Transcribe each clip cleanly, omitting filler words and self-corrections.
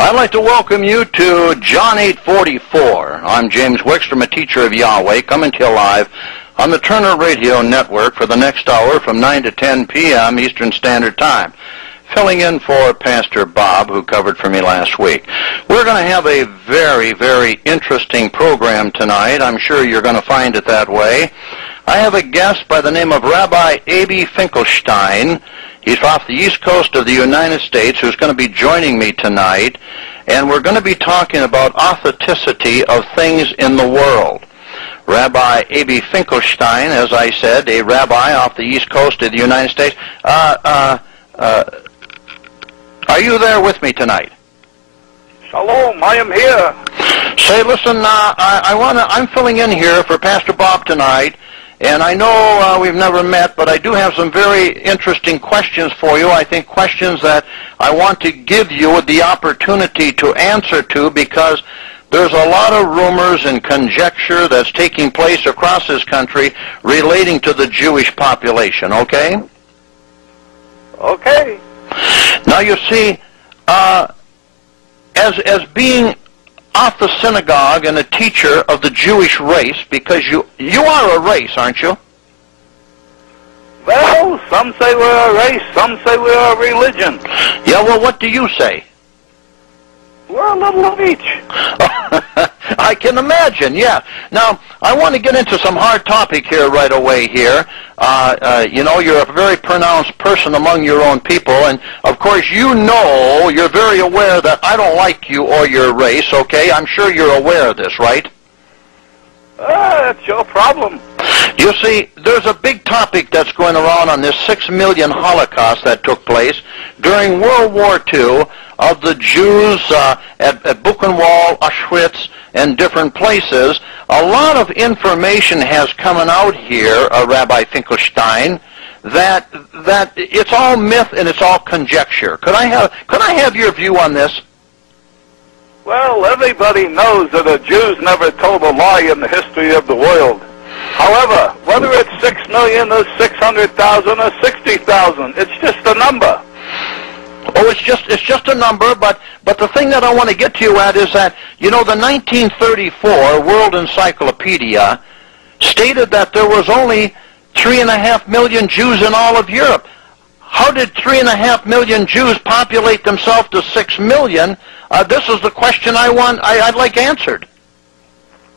I'd like to welcome you to John 8:44. I'm James Wickstrom, a teacher of Yahweh, coming to you live on the Turner Radio Network for the next hour from 9 to 10 p.m. Eastern Standard Time, filling in for Pastor Bob, who covered for me last week. We're going to have a very, very interesting program tonight. I'm sure you're going to find it that way. I have a guest by the name of Rabbi Abi Finkelstein. He's off the east coast of the United States, who's going to be joining me tonight, and we're going to be talking about authenticity of things in the world. Rabbi Abi Finkelstein, as I said, a rabbi off the east coast of the United States. Are you there with me tonight? Shalom, I am here. Say, listen, I'm filling in here for Pastor Bob tonight. And I know we've never met, but I do have some very interesting questions for you. I think questions that I want to give you the opportunity to answer to, because there's a lot of rumors and conjecture that's taking place across this country relating to the Jewish population, okay? Okay. Now, you see, as being off the synagogue and a teacher of the Jewish race, because you are a race, aren't you? Well, some say we're a race, some say we're a religion. Yeah, well, what do you say? We're a little of each. I can imagine, yeah. Now, I want to get into some hard topic here right away here. You know, you're a very pronounced person among your own people, and of course you know, you're very aware that I don't like you or your race, okay? I'm sure you're aware of this, right? That's your problem. You see, there's a big topic that's going around on this 6 million Holocaust that took place during World War II of the Jews at Buchenwald, Auschwitz, and different places. A lot of information has come out here, Rabbi Finkelstein, that it's all myth and it's all conjecture. Could I have your view on this? Well, everybody knows that the Jews never told a lie in the history of the world. However, whether it's 6 million or 600,000 or 60,000, it's just a number. Oh, it's just a number, but the thing that I want to get to you at is that, you know, the 1934 World Encyclopedia stated that there was only 3.5 million Jews in all of Europe. How did 3.5 million Jews populate themselves to 6 million? This is the question I'd like answered.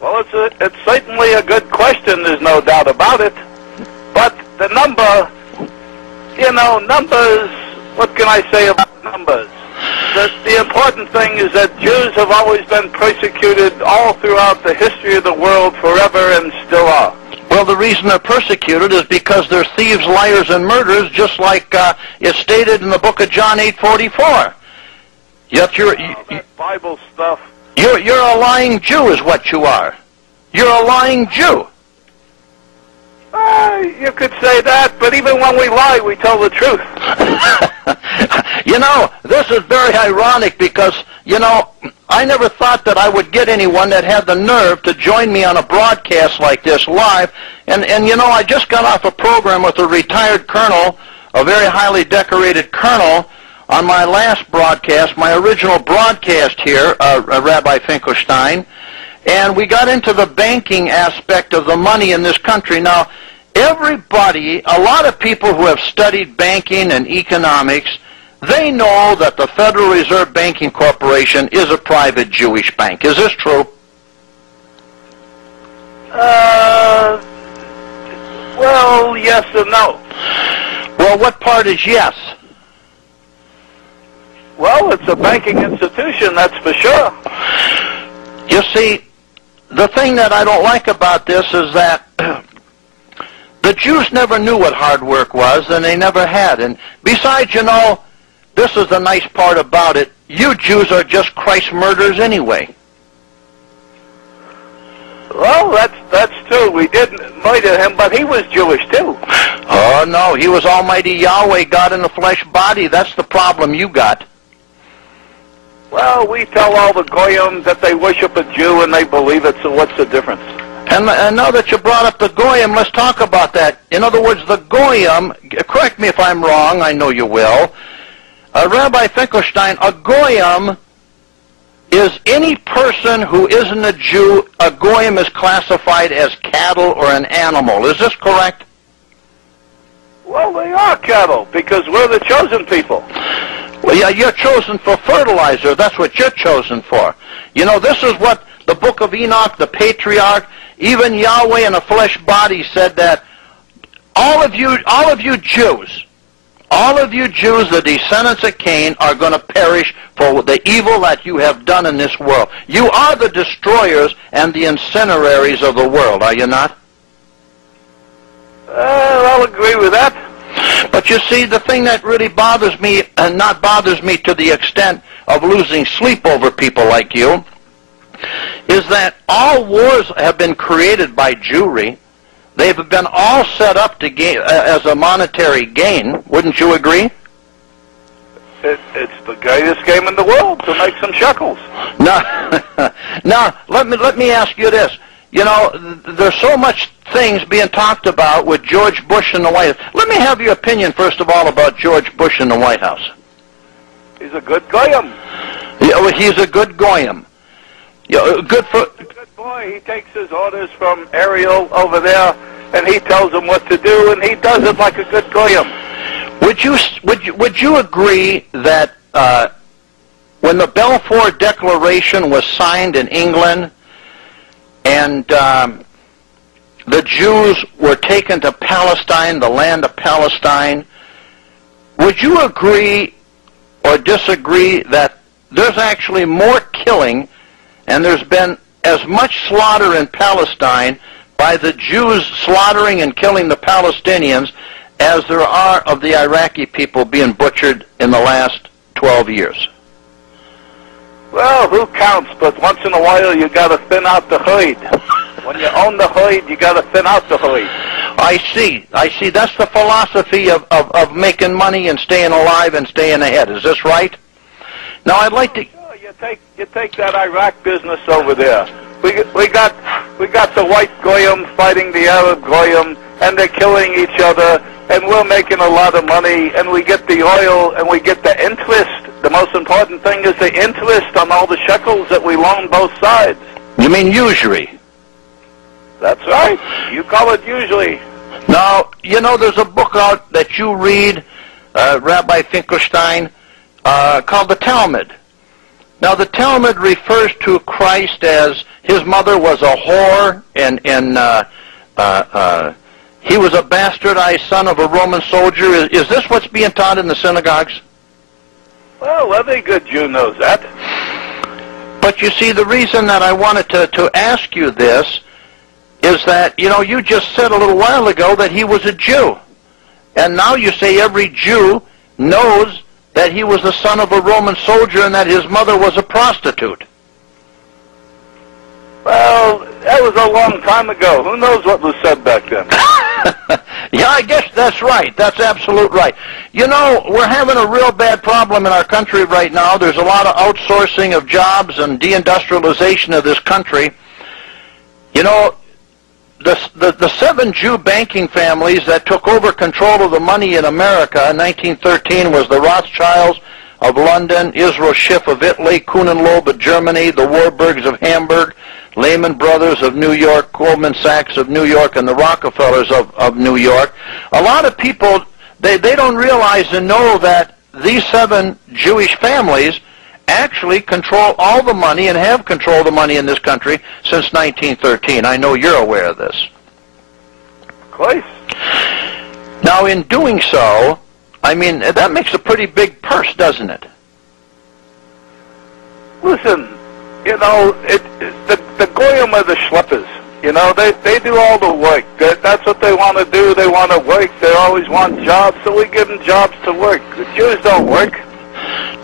Well, it's certainly a good question, there's no doubt about it. But the number, you know, numbers, what can I say about numbers? The important thing is that Jews have always been persecuted all throughout the history of the world forever and still are. Well, the reason they're persecuted is because they're thieves, liars, and murderers, just like it's stated in the book of John 8:44. Yet you're Bible stuff. You're a lying Jew, is what you are. You're a lying Jew. You could say that, but even when we lie, we tell the truth. You know, this is very ironic because, you know, I never thought that I would get anyone that had the nerve to join me on a broadcast like this live. And you know, I just got off a program with a retired colonel, a very highly decorated colonel, on my last broadcast, my original broadcast here, Rabbi Finkelstein, and we got into the banking aspect of the money in this country. Now, everybody, a lot of people who have studied banking and economics, they know that the Federal Reserve Banking Corporation is a private Jewish bank. Is this true? Well, yes and no. Well, what part is yes? Well, it's a banking institution, that's for sure. You see, the thing that I don't like about this is that the Jews never knew what hard work was, and they never had. And besides, you know, this is the nice part about it. You Jews are just Christ murderers anyway. Well, that's true. We did murder him, but he was Jewish too. Oh, no, he was Almighty Yahweh, God in the flesh body. That's the problem you got. Well, we tell all the Goyim that they worship a Jew and they believe it, so what's the difference? And now that you brought up the Goyim, let's talk about that. In other words, the Goyim, correct me if I'm wrong, I know you will, Rabbi Finkelstein, a Goyim is any person who isn't a Jew, a goyim is classified as cattle or an animal. Is this correct? Well, they are cattle because we're the chosen people. Well, yeah, you're chosen for fertilizer. That's what you're chosen for. You know, this is what the book of Enoch, the patriarch, even Yahweh in a flesh body said that all of you Jews, the descendants of Cain, are going to perish for the evil that you have done in this world. You are the destroyers and the incineraries of the world, are you not? I'll agree with that. But you see, the thing that really bothers me, and not bothers me to the extent of losing sleep over people like you, is that all wars have been created by Jewry. They've been all set up to gain, as a monetary gain. Wouldn't you agree? It's the greatest game in the world to make some shekels. Now, let me ask you this. You know, there's so much things being talked about with George Bush in the White House. Let me have your opinion, first of all, about George Bush in the White House. He's a good goyim. Yeah, well, he's a good goyim. Good for... He's a good boy. He takes his orders from Ariel over there, and he tells him what to do, and he does it like a good goyim. Would you agree that when the Balfour Declaration was signed in England, and the Jews were taken to Palestine, the land of Palestine, would you agree or disagree that there's actually more killing and there's been as much slaughter in Palestine by the Jews slaughtering and killing the Palestinians as there are of the Iraqi people being butchered in the last 12 years? Well, who counts? But once in a while you got to thin out the herd. When you own the herd, you got to thin out the herd. I see. That's the philosophy of making money and staying alive and staying ahead. Is this right? Now, I'd like to... Sure, you take that Iraq business over there. We got the white goyim fighting the Arab goyim, and they're killing each other, and we're making a lot of money, and we get the oil, and we get the interest. The most important thing is the interest on all the shekels that we loan both sides. You mean usury? That's right. You call it usually. Now, you know, there's a book out that you read, Rabbi Finkelstein, called the Talmud. Now, the Talmud refers to Christ as his mother was a whore, and he was a bastardized son of a Roman soldier. Is this what's being taught in the synagogues? Well, every good Jew knows that. But you see, the reason that I wanted to ask you this is that, you know, you just said a little while ago that he was a Jew. And now you say every Jew knows that he was the son of a Roman soldier and that his mother was a prostitute. Well, that was a long time ago. Who knows what was said back then? Yeah, I guess that's right. That's absolute right. You know, we're having a real bad problem in our country right now. There's a lot of outsourcing of jobs and deindustrialization of this country. You know, the 7 Jew banking families that took over control of the money in America in 1913 was the Rothschilds of London, Israel Schiff of Italy, Kuhn and Loeb of Germany, the Warburgs of Hamburg, Lehman Brothers of New York, Goldman Sachs of New York, and the Rockefellers of New York. A lot of people, they don't realize and know that these 7 Jewish families actually control all the money and have controlled the money in this country since 1913. I know you're aware of this. Of course. Now, in doing so, I mean, that makes a pretty big purse, doesn't it? Listen, you know, the goyim are the schleppers. You know, they do all the work. That's what they want to do. They want to work. They always want jobs, so we give them jobs to work. The Jews don't work.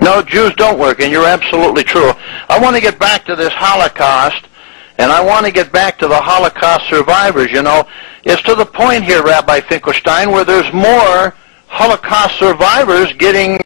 No, Jews don't work, and you're absolutely true. I want to get back to this Holocaust, and I want to get back to the Holocaust survivors. You know, it's to the point here, Rabbi Finkelstein, where there's more Holocaust survivors getting